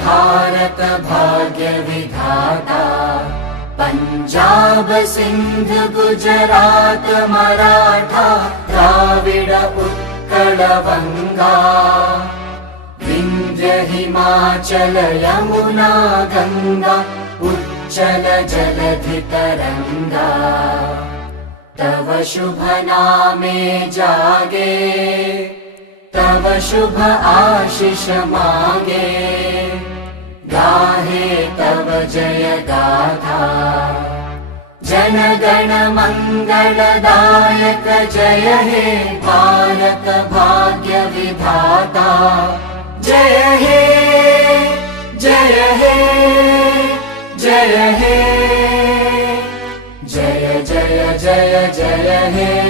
भारत भाग्य विधाता। पंजाब सिंध गुजरात मराठा द्राविड उत्कल बंगा। विंध्य हिमाचल यमुना गंगा उच्चल जलधि तरंगा। तव शुभ नामे जागे तव शुभ आशीष मागे। गाहे तव जय गाथा जन गण मंगलदायक। जय हे भारत भाग्य विधाता। जय हे जय हे जय हे जय जय जय जय हे।